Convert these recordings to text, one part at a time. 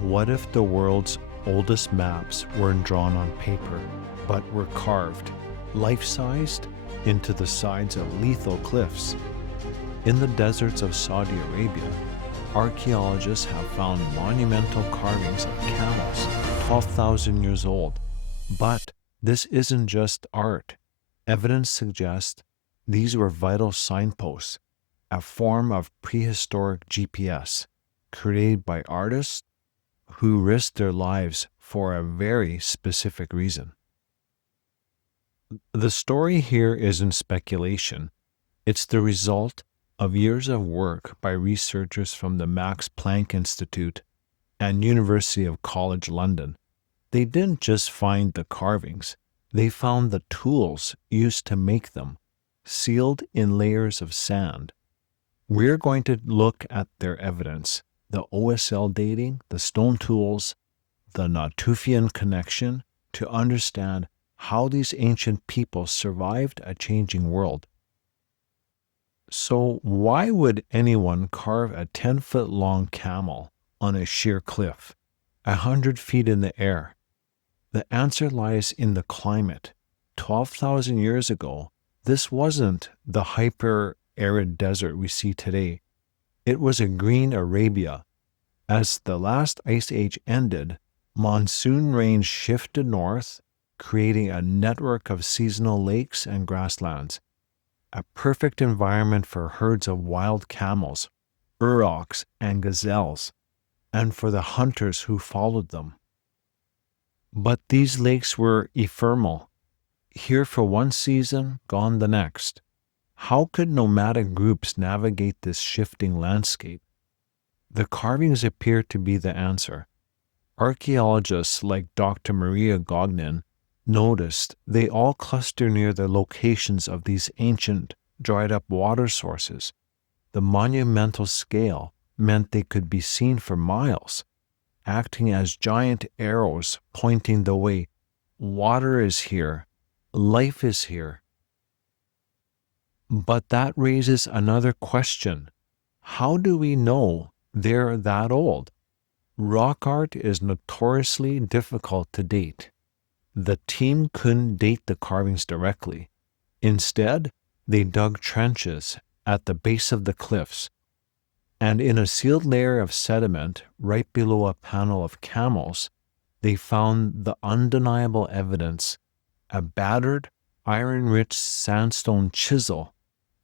What if the world's oldest maps weren't drawn on paper, but were carved, life-sized, into the sides of lethal cliffs? In the deserts of Saudi Arabia, archaeologists have found monumental carvings of camels 12,000 years old. But this isn't just art. Evidence suggests these were vital signposts, a form of prehistoric GPS created by artists who risked their lives for a very specific reason. The story here isn't speculation. It's the result of years of work by researchers from the Max Planck Institute and University of College London. They didn't just find the carvings, they found the tools used to make them, sealed in layers of sand. We're going to look at their evidence, the OSL dating, the stone tools, the Natufian connection, to understand how these ancient people survived a changing world. So why would anyone carve a 10-foot-long camel on a sheer cliff, 100 feet in the air? The answer lies in the climate. 12,000 years ago, this wasn't the hyper-arid desert we see today. It was a green Arabia. As the last ice age ended, monsoon rains shifted north, creating a network of seasonal lakes and grasslands, a perfect environment for herds of wild camels, urochs, and gazelles, and for the hunters who followed them. But these lakes were ephemeral, here for one season, gone the next. How could nomadic groups navigate this shifting landscape? The carvings appear to be the answer. Archaeologists like Dr. Maria Gognin noticed they all cluster near the locations of these ancient, dried-up water sources. The monumental scale meant they could be seen for miles, acting as giant arrows pointing the way. Water is here. Life is here. But that raises another question. How do we know they're that old? Rock art is notoriously difficult to date. The team couldn't date the carvings directly. Instead, they dug trenches at the base of the cliffs, and in a sealed layer of sediment right below a panel of camels, they found the undeniable evidence: a battered, iron-rich sandstone chisel,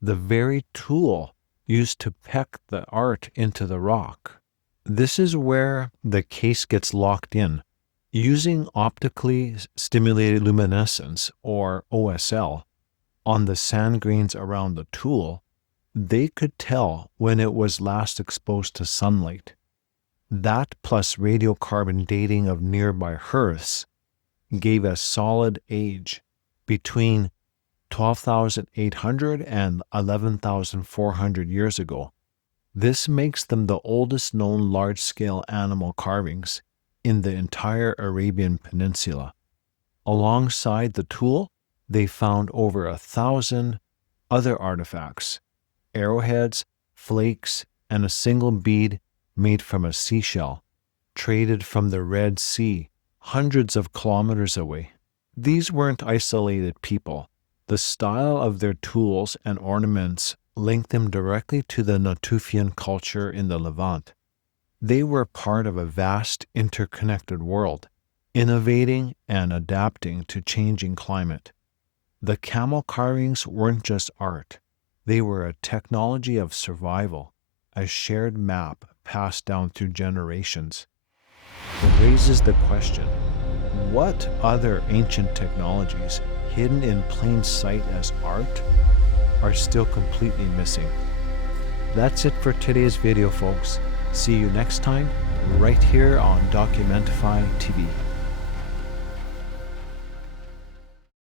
the very tool used to peck the art into the rock. This is where the case gets locked in. Using optically stimulated luminescence, or OSL, on the sand grains around the tool, they could tell when it was last exposed to sunlight. That plus radiocarbon dating of nearby hearths gave a solid age between 12,800 and 11,400 years ago. This makes them the oldest known large-scale animal carvings in the entire Arabian Peninsula. Alongside the tool, they found over 1,000 other artifacts: arrowheads, flakes, and a single bead made from a seashell, traded from the Red Sea, hundreds of kilometers away. These weren't isolated people. The style of their tools and ornaments linked them directly to the Natufian culture in the Levant. They were part of a vast, interconnected world, innovating and adapting to changing climate. The camel carvings weren't just art. They were a technology of survival, a shared map passed down through generations. It raises the question, what other ancient technologies, hidden in plain sight as art, are still completely missing? That's it for today's video, folks. See you next time, right here on Documentify TV.